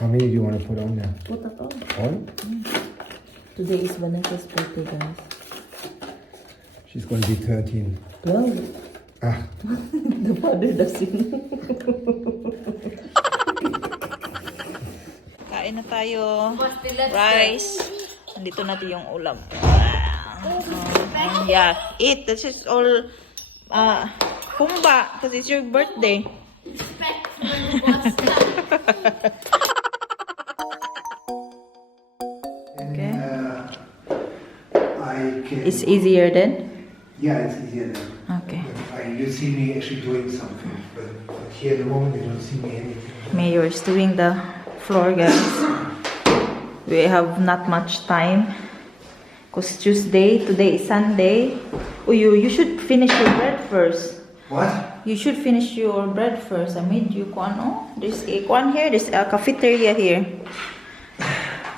How many do you want to put on there? Put it on. All? Today is Vanessa's birthday, guys. She's going to be 13. 12. Ah, The father doesn't. Kain na tayo. Rice. Nandito natin yung ulam. Yeah, eat. This is all humba because it's your birthday. Okay. It's easier then? Yeah, it's easier now. Okay. You see me actually doing something, but here at the moment you don't see me anything. Mayor is doing the floor, guys. We have not much time because Tuesday, today is Sunday. Oh, you should finish your bread first. What? You should finish your bread first. I made you kwan. Oh, there's a kwan here. There's a cafeteria here.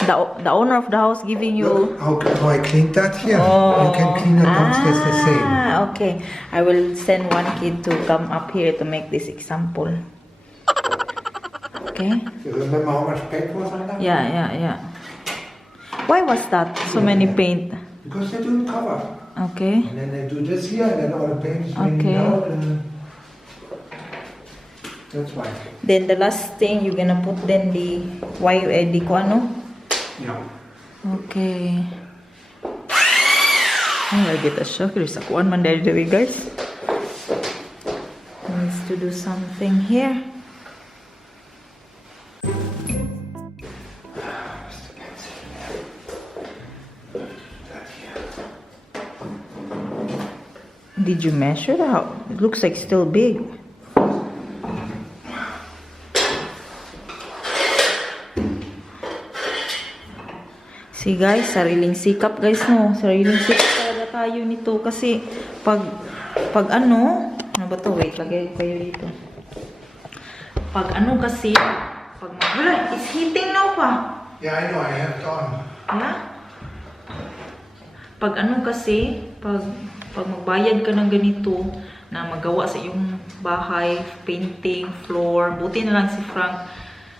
The owner of the house giving you. Look, how I cleaned that here. Oh. You can clean it downstairs the same. Okay. I will send one kid to come up here to make this example. Okay. You remember how much paint was on that? Yeah. Why was that? So many paint. Because they do the cover. Okay. And then they do this here, and then all the paint is raining Okay. out. And that's why. Then the last thing you're gonna put then the the kuano. Yeah. Okay. I get a shock. There's a kuan man there, guys. Needs to do something here. Did you measure it out? It looks like still big. See guys, sariling sikap guys no. Sariling sikap talaga tayo nito kasi pag ano ba to? Wait, lagay kayo dito. Pag ano kasi, wala, it's heating now pa. Yeah, I know. I have it on. Yeah? Pag ano kasi, pag magbayad ka ng ganito na magawa sa iyong bahay, painting, floor, buti na lang si Frank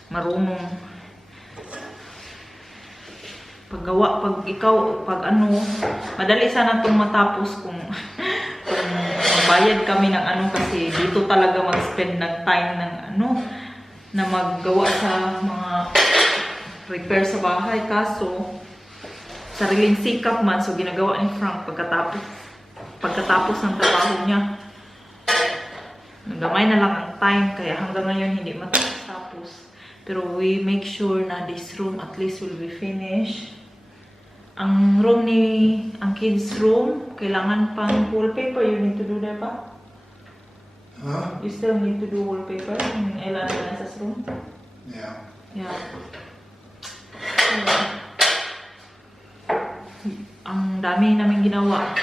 marunong paggawa, pag ano, madali sana itong matapos kung magbayad kami ng ano kasi dito talaga mag-spend ng time ng ano, na maggawa sa mga repair sa bahay. Kaso, sariling sikap man, so ginagawa ni Frank pagkatapos ng trabaho niya. Gamay na lang ang time, kaya hanggang ngayon hindi matapos. Pero we make sure na this room at least will be finished. Ang room ang kids room, kailangan pang wallpaper. You need to do that pa? Huh? You still need to do wallpaper in Ella and Vanessa's room? Yeah. Yeah. Ang dami namin ginawa.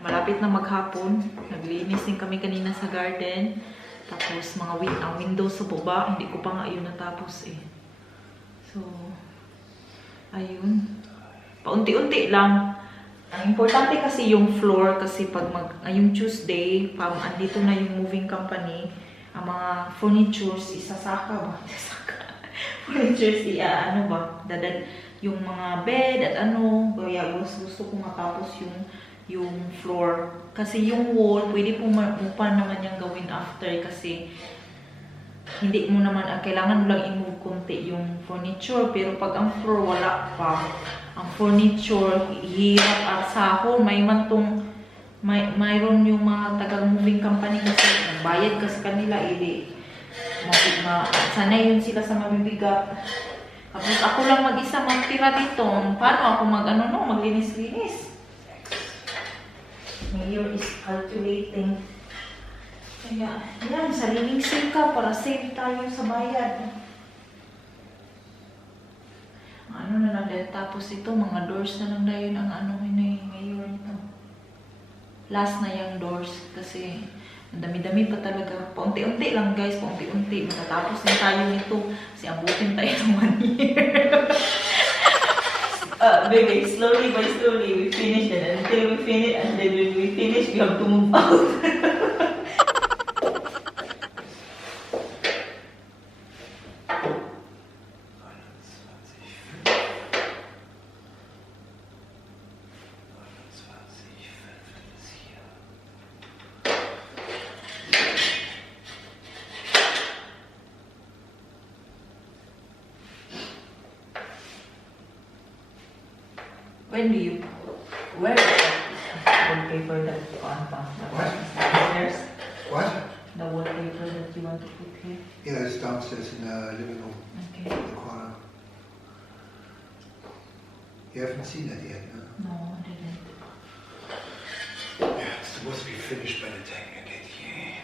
Malapit na maghapon. Naglinis din kami kanina sa garden. Tapos ang windows sa baba, hindi ko pa nga yun natapos eh. So, ayun. Paunti-unti lang. Ang importante kasi yung floor kasi pag ngayong Tuesday, andito na yung moving company, ang mga furnitures, isasaka ba? Furnitures, ano ba? Yung mga bed at ano, kaya gusto ko matapos yung floor. Kasi yung wall, pwede po pa naman yung gawin after kasi hindi mo naman, kailangan mo lang i-move konti yung furniture. Pero pag ang floor, wala pa. Ang furniture, hirap at sahol. Mayroon yung mga taga-moving company kasi bayad ka sa kanila, sanay yun sila sa mabibigat. Tapos ako lang mag-isa magtira dito. Paano ako maglinis-linis? Mayor is calculating. Kaya, yan, sariling sika para save tayo sa bayad. Ano na lang dahil tapos ito, mga doors na lang dahil ang mayor nito. Last na yung doors kasi ang dami-dami pa talaga. Paunti-unti lang guys, paunti-unti. Matatapos din tayo nito kasi abutin tayo ng 1 year. Baby, slowly by slowly, we finish it. Until we finish, and then when we finish, we have to move out. When do you wear the wallpaper that you want pa? What? There's What? the wallpaper that you want to put here. Yeah, it's downstairs in the living room, Okay. in the corner. You haven't seen that yet, no? No, I didn't. Yeah, it's supposed to be finished by the time you get here.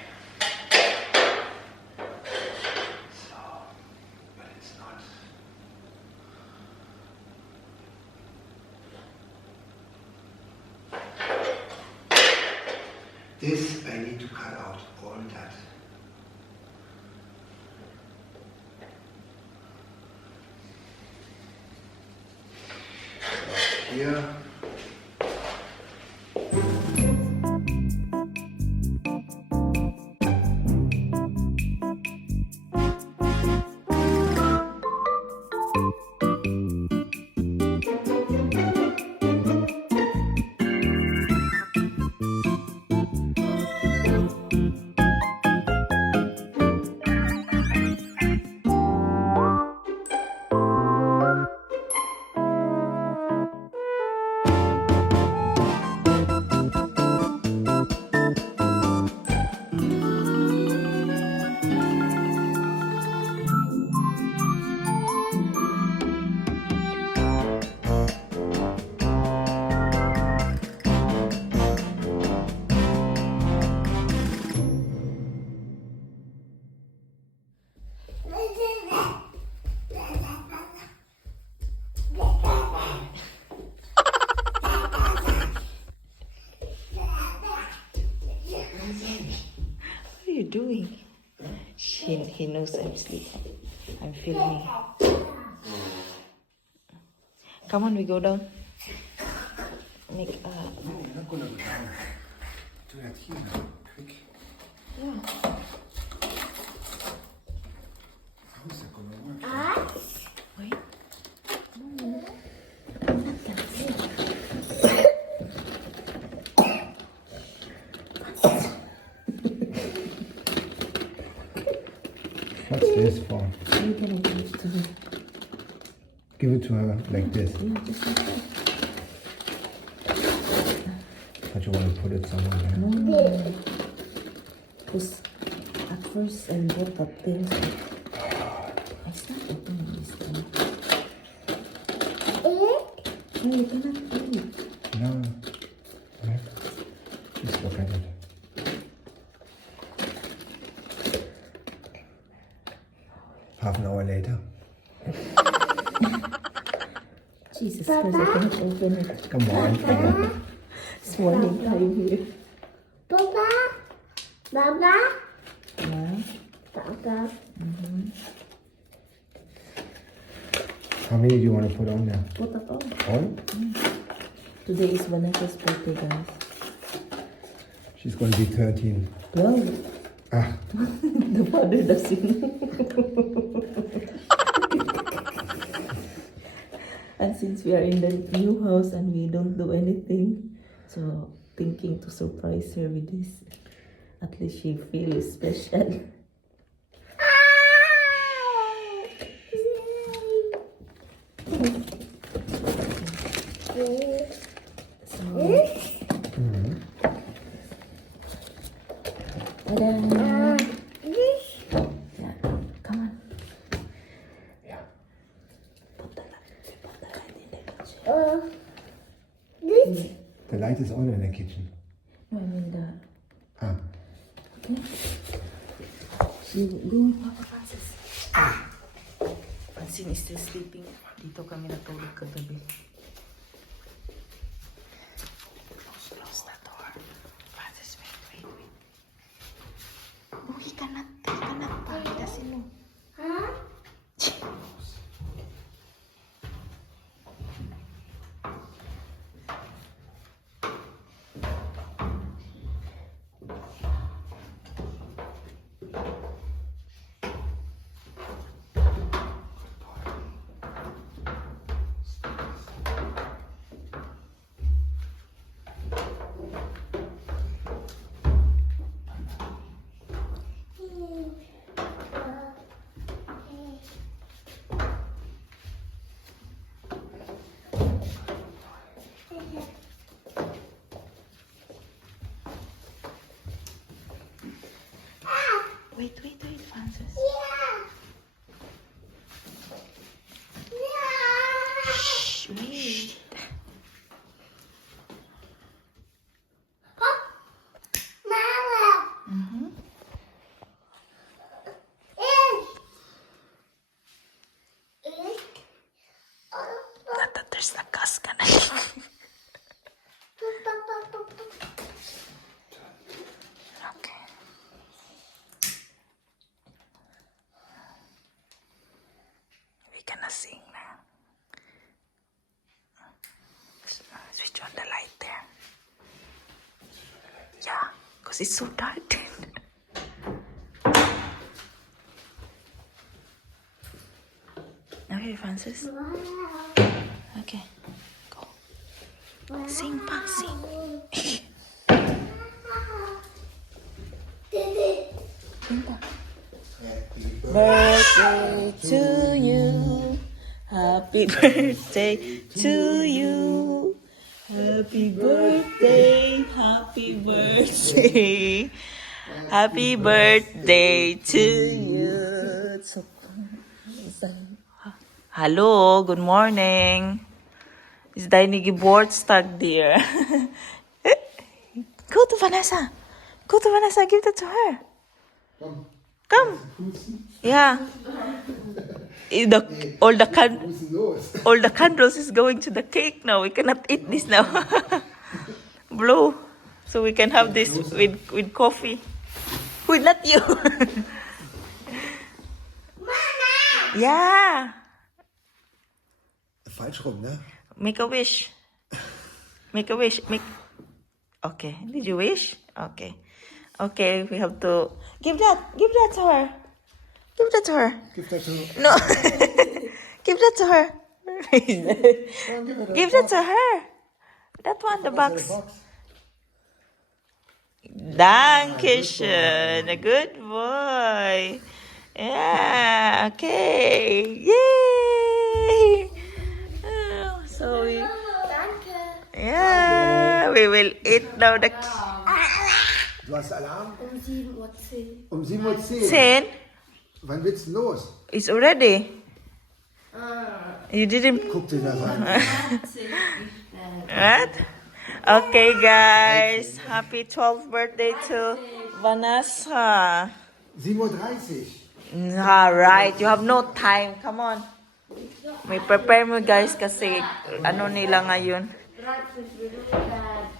So, but it's not. This, I need to cut out all that. So, here. What are you doing? He knows I'm sleeping. I'm filming. Come on, we go down. Make No, you're not gonna go down. Do that here now, quick. yeah. How is that gonna work? Wait. What's this for? You can give it to her. Give it to her like this. Yeah, just like that. But you want to put it somewhere. No, no. Because at first I bought that thing. So I start opening this thing. No, you cannot eat. No. Yeah. Just look at it. Half an hour later. Jesus Christ, I cannot open it. Come on, come on. It's morning time here. Papa, Baba, Yeah. Papa. How many do you want to put on there? Put it on. All? Today is Vanessa's birthday, guys. She's going to be 13. 12. Ah, The father doesn't know. And since we are in the new house and we don't do anything, so thinking to surprise her with this. At least she feels special. So, ta-da! Yeah, come on. yeah. Put the light in the kitchen. This The light is on in the kitchen. No, I mean the... Ah, Okay. So, go with Papa Francis. Francine is still sleeping. Dito kami natulog kagabi. Close the door. Francis, wait. No, he cannot pa. He doesn't know. huh? Where's the gas ka na? Okay. We gonna sing now. Switch on the light there. Yeah, because it's so dark then. Okay, Francis. Okay, go. Sing pa, sing. Sing pa. Birthday to you. Happy birthday to you. Happy birthday, happy birthday. Happy birthday to you. Hello, good morning. Is deine Geburtstag dear? Go to Vanessa. Go to Vanessa, give that to her. Come. Yeah. All the candles is going to the cake now. We cannot eat this now. Blow. So we can have this with coffee. Wait, not you. Yeah. Falsch rum, ne? Make a wish. Make a wish. Okay. Did you wish? Okay. Okay, we have to give that to her. Give that to her. Give that to No. Give that to her. Give that to her. That one, the box. Dankeschön. A good boy. Yeah, okay. Yay. So we will eat now the Du hast Alarm? Um 7:10 Uhr. Um 7:10 Uhr. 10. Wann willst du los? It's already. You didn't. Guck dir das an. What? Okay, guys. Happy 12th birthday to Vanessa. 7:30 Uhr. Alright, you have no time. Come on. May prepare mo guys kasi ano nila ngayon.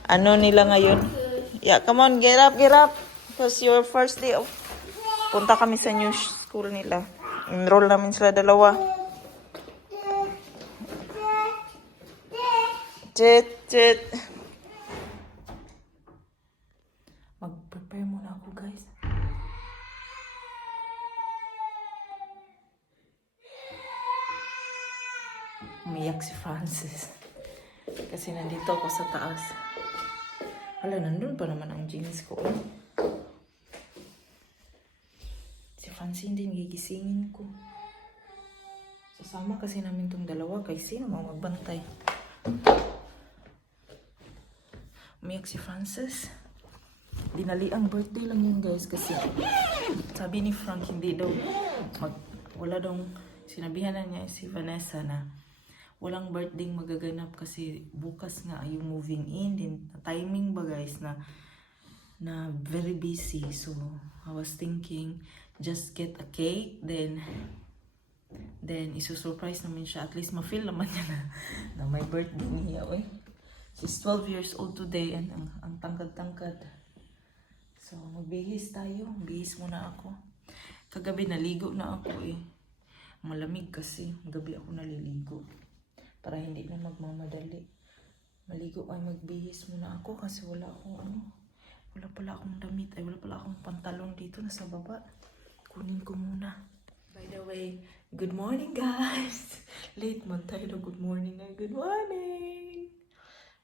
Ano nila ngayon? Yeah, come on, get up. Because your first day of... Punta kami sa new school nila. Enroll namin sila dalawa. Jet. Mag-prepare muna ako, guys. Umiyak si Francis. Kasi nandito ako sa taas. Hala, nandun pa naman ang jeans ko. Si Francis din gigisingin ko. Sasama kasi namin tong dalawa. Kay sino magbantay? Umiyak si Francis. Dinali ang birthday lang yun guys. Kasi sabi ni Frank hindi daw wala daw sinabihan na niya si Vanessa na walang birthday magaganap kasi bukas nga yung moving in din timing ba guys na very busy. So I was thinking just get a cake then iso-surprise namin siya, at least ma-feel naman niya na may birthday niya. She's 12 years old today and ang tangkad-tangkad. So magbihis tayo, bihis muna ako. Kagabi naligo na ako malamig kasi gabi ako naliligo. Para hindi na magmamadali. Maligo ay magbihis muna ako kasi wala pala akong damit. Wala pala akong pantalon dito nasa baba. Kunin ko muna. By the way, good morning guys! Late man tayo na good morning. Good morning!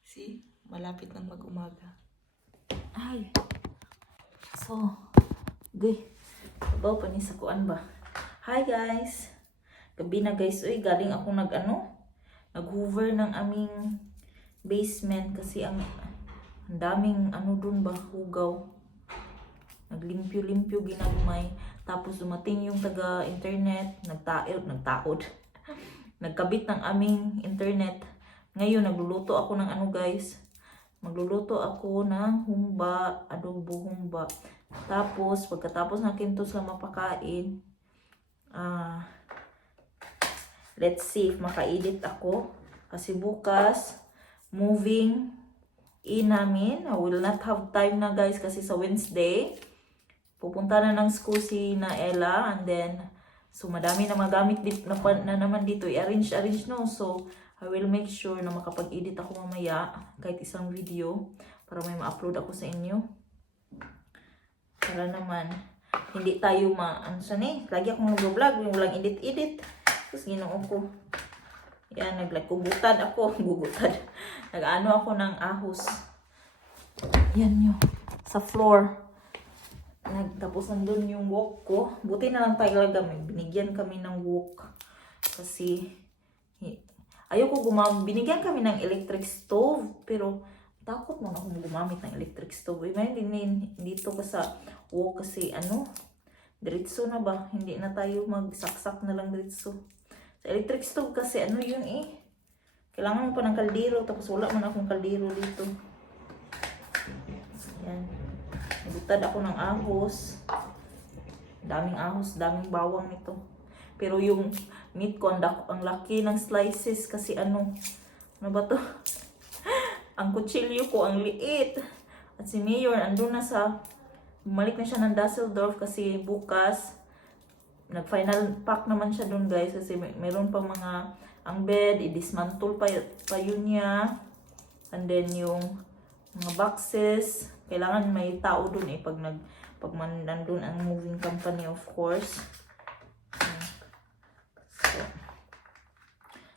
See? Malapit nang mag-umaga. Ay! So, bawa pa ni sa kuan ba? Hi guys! Gabi na guys. Galing ako nag-hoover ng aming basement kasi ang daming dun ba, hugaw. Naglimpyo-limpyo ginagmay. Tapos dumating yung taga-internet, nagtaod. Nagkabit ng aming internet. Ngayon nagluluto ako ng guys. Magluluto ako ng humba, adobo humba. Tapos pagkatapos natin to sila mapakain, let's see if maka-edit ako Kasi bukas, moving in namin. I will not have time na guys kasi sa Wednesday. Pupunta na ng school si na Ella and then so madami na magamit na naman dito. I-arrange no. So I will make sure na makapag-edit ako mamaya kahit isang video para may ma-upload ako sa inyo. Para naman hindi tayo lagi akong nag-vlog, yung walang edit. Tapos ginoo ko. Yan, naglagugutad ako. Gugutad. Nag-ano ako ng ahos. Yan yun. Sa floor. Tapos nandun yung wok ko. Buti na lang talaga binigyan kami ng wok. Kasi ayoko binigyan kami ng electric stove. Pero takot mo akong gumamit ng electric stove. Imagine dito ka sa wok kasi diretso na ba? Hindi na tayo magsaksak na lang diretso. Sa electric stove kasi yun kailangan mo pa ng kaldero. Tapos wala man akong kaldero dito. Yan. Nagutad ako ng ahos. Daming ahos, daming bawang nito. Pero yung meat ko, ang laki ng slices kasi ano ba to? Ang kutsilyo ko, ang liit. At si Mayor, andun na bumalik na siya ng Dusseldorf kasi bukas, nag-final pack naman siya dun guys kasi meron pa ang bed, i-dismantle pa yun niya. And then yung mga boxes, kailangan may tao dun pag nandun ang moving company of course.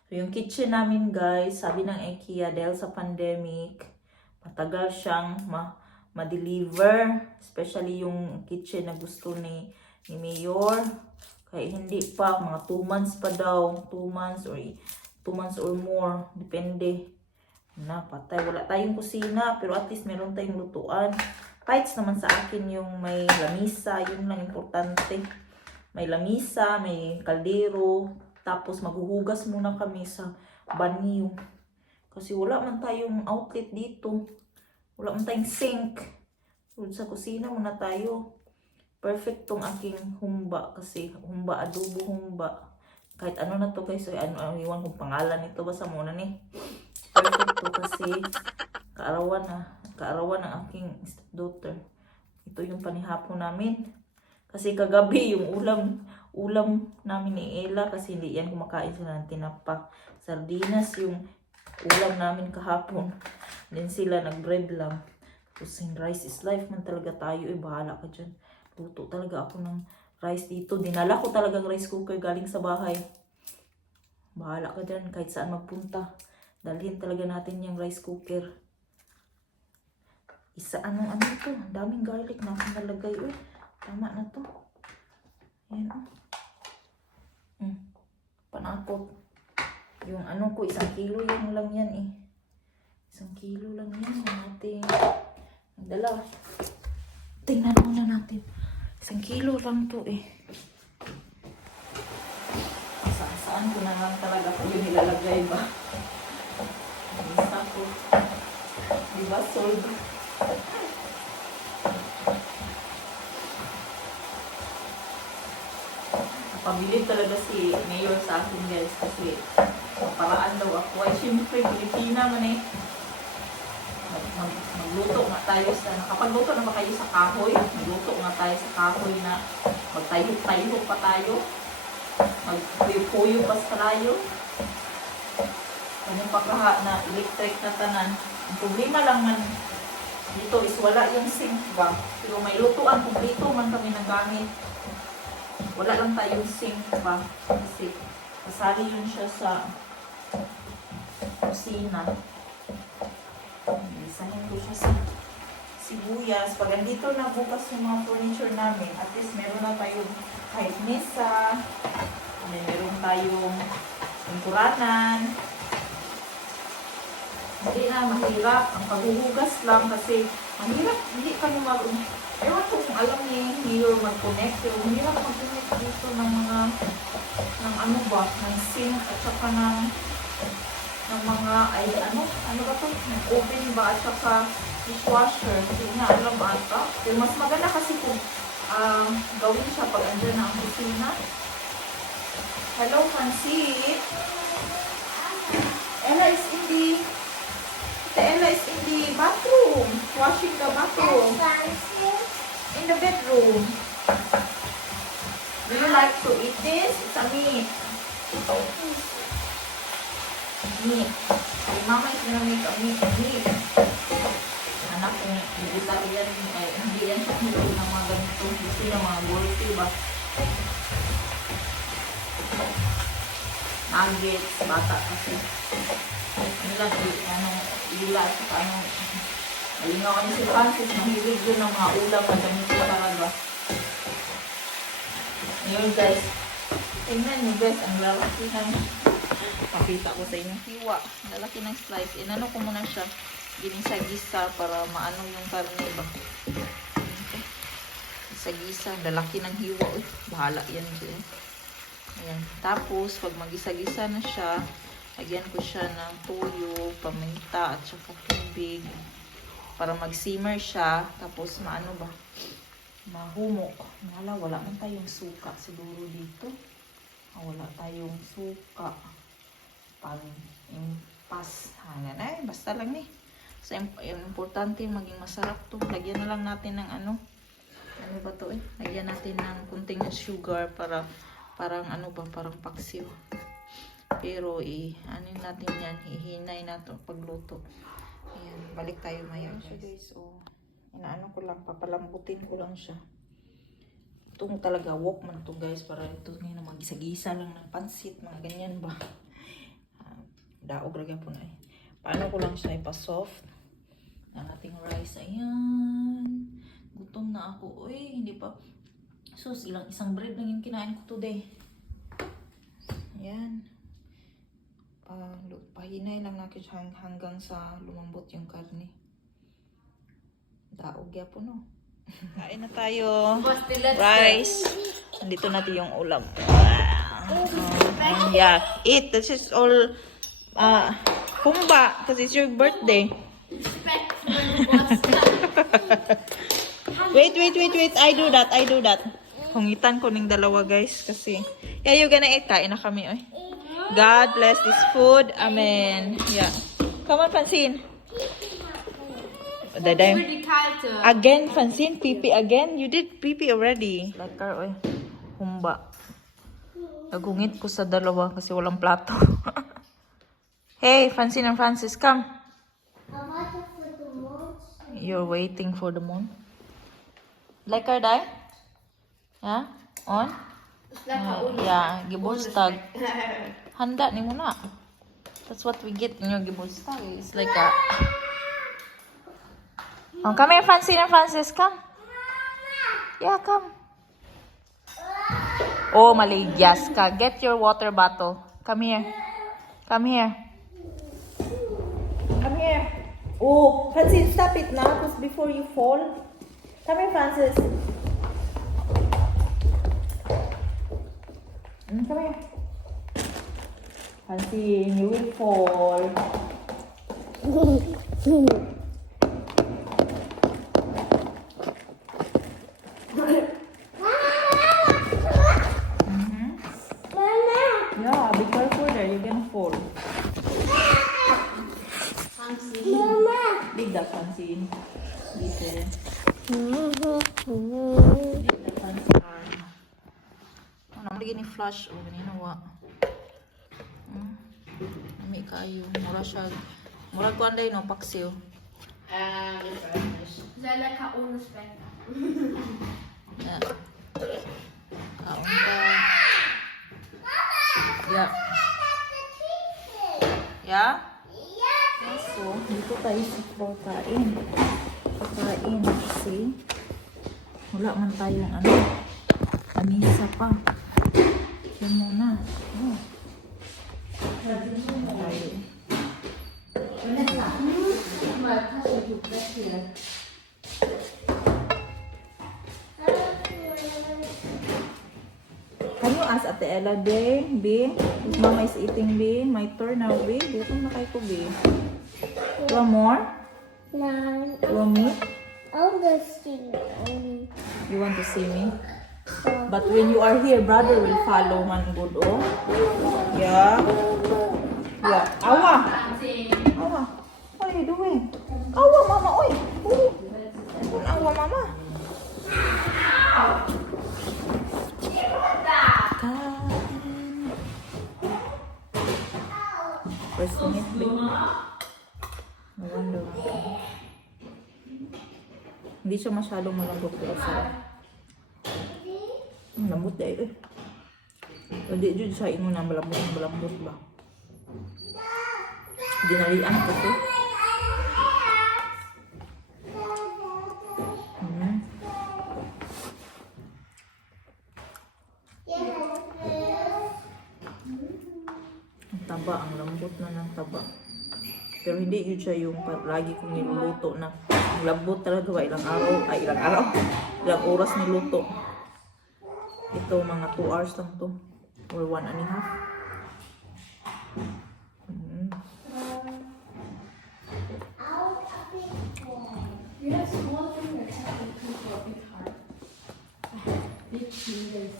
So yung kitchen namin guys, sabi ng IKEA dahil sa pandemic, matagal siyang ma-deliver, especially yung kitchen na gusto ni Mayor. Kaya hindi pa, mga 2 months pa daw, 2 months or more, depende. Patay, wala tayong kusina, pero at least meron tayong lutuan. Kahit naman sa akin yung may lamisa, yun lang importante. May lamisa, may kaldero, tapos maghuhugas muna kami sa banyo. Kasi wala man tayong outlet dito. Wala man tayong sink. Sa kusina muna tayo. Perfect tong aking humba. Kasi adobo humba. Kahit ano na to guys. Iwan kong pangalan nito. Basta muna ni. Perfect to kasi kaarawan ng aking stepdaughter. Ito yung panihapon namin. Kasi kagabi yung ulam namin ni Ella. Kasi hindi yan kumakain sila ng tinapa. Sardinas yung ulam namin kahapon. Then sila nag-bread lang. Tapos rice is life man talaga tayo. Bahala ka dyan. Luto talaga ako ng rice dito. Dinala ko talagang rice cooker galing sa bahay. Bahala ka dyan kahit saan magpunta. Dalhin talaga natin yung rice cooker. Ano ito? Ang daming garlic na akong nalagay. Tama na to. Ayan Panakot. Yung ko, 1 kilo yung lang yan 1 kilo lang yan yung ating nagdala. Tingnan muna natin. 1 kilo lang to Saan ko na lang talaga ko yung nilalagay ba? Isa ko. Diba sold? Pabilib talaga si Mayor sa akin guys kasi paraan daw ako. Ay syempre Pilipina man magluto nga tayo nakapagluto na ba kayo sa kahoy? Magluto nga tayo sa kahoy na magtayo pa tayo. Magpuyo pa sa tayo. Ano pa na electric na tanan. Ang problema lang man dito is wala yung sink ba? Pero may lutuan, kumplito man kami nagamit. Wala lang tayong sink ba? Kasi kasali yun siya sa kusina. Isahin ko siya sa sibuyas. Pag andito na bukas yung mga furniture namin, at least meron na tayong kahit mesa. Meron tayong pinturanan. Hindi na mahirap. Ang paghuhugas lang kasi mahirap. Hindi ka nyo ewan ko kung alam ni Mayor mag-connect. Pero mahirap mag-connect dito ng mga ng sink at saka ng mga ano ba to? Oven ba at saka dishwasher. Hindi na alam ata. Pero mas maganda kasi kung gawin siya pag andyan na ang kusina. Hello, Francis. Ella is in the Ella is in the bathroom, washing the bathroom. In the bedroom. Do you like to eat this? It's a meat. Meat. Mama is gonna make a meat. Anak ko, vegetarian, hindi yan siya nilo ng mga ganito. Gusto niya mga gulpi ba? Nuggets, bata kasi. Nilang, ila, saka malingaw kami si Francis, mahilig yun ng mga ulam na ganito talaga. Ngayon guys, tingnan nyo guys, ang lalaki ng, pakita ko sa inyo, hiwa, ang lalaki ng slice. Inano ko muna siya, ginisa-gisa para maano yung karne ba. Gisa-gisa, lalaki ng hiwa, bahala yan dyan. Ayan. Tapos, pag magisa-gisa na siya, lagyan ko siya ng toyo, paminta, at saka tubig. Para mag-simmer siya. Tapos, maano ba? Mahumok. Wala man tayong suka siguro dito. Wala tayong suka. Pang-impas. Ay, basta lang eh. So, importante maging masarap to. Lagyan na lang natin ng ano. Ano ba to eh? Lagyan natin ng kunting sugar para parang ano ba, parang paksiw. Pero ano natin yan, hihinay natin pagluto. Ayan, balik tayo maya guys. Inaano ko lang, papalambutin ko lang siya. Itong talaga walk man to guys, para ito ngayon mag-isa-gisa lang ng pansit, mga ganyan ba. Daog raga po na eh. Paano ko lang siya ipa-soft ng ating rice. Ayan. Gutom na ako. Uy, hindi pa. Sus, isang bread lang yung kinain ko today. Ayan. Pahinay lang natin hanggang sa lumambot yung karne. Daog ya po no. Kain na tayo. Rice. Nandito natin yung ulam. Yeah, eat. This is all humba because it's your birthday. Wait. I do that. Hungitan ko ning dalawa guys kasi. Yeah, you gonna eat. Kain na kami oy. God bless this food. Amen. Yeah. Come on, Francine. Again, Francine, pipi again. You did pipi already. Lakar, oy. Humba. Nagungit ko sa dalawa kasi walang plato. Hey, Francine and Francis, come. You're waiting for the moon. Lakar, dai? Yeah? On? Yeah, gibolstag. Handa ni mo na. That's what we get in your gibolstag. It's like a... Oh, come here, Francine and Francis. Come. Yeah, come. Oh, maligyas ka. Get your water bottle. Come here. Come here. Come here. Oh, Francine, stop it now because before you fall. Come here, Francis. Come here. Francine, you will fall. Yeah, be careful there. You're gonna fall. Big the Francine. Listen. Big the Francine. Ano naman gini flash o ganina wa. Nami kayo. Mura siya. Mura ko anday no paksiw. Zij lekker onderspek. Yeah. Kaunta. Yeah. Yeah? So, dito tayo sa pagkain. Pagkain kasi wala man tayong ano. Amisa pa. Yan muna. Oh. Tayo. Can you ask Ate Ella, B? If Mama is eating, B? My turn now, B? Dito na kayo ko, B. You want more? Nou, You want meat? anders zien. You want to see me? But when you are here, brother will follow man good, oh. Yeah. Yeah. Awa. Awa. What are you doing? Awa, mama. Oy. Uy. Awa, mama. First minute, babe. No wonder. Hindi siya masyadong malambot pero sarap. Lambot dahil eh. Hindi dyan siya ingon na malambot ba? Dinalian kasi. Ang taba, ang lambot na ng taba. Pero hindi yun siya yung lagi kong niluluto na. Ang lambot talaga ba? Ilang araw? Ilang oras niluto. Ito, mga 2 hours lang to. Or 1.5. You have small fingers, have to cook a bit hard. Big fingers.